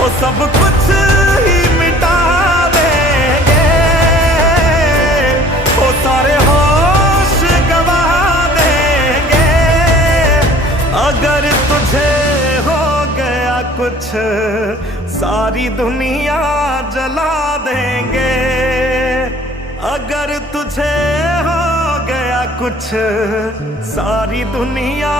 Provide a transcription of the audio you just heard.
वो सब कुछ ही मिटा देंगे, वो सारे होश गवा देंगे। अगर तुझे हो गया कुछ सारी दुनिया जला देंगे। अगर तुझे हो गया कुछ सारी दुनिया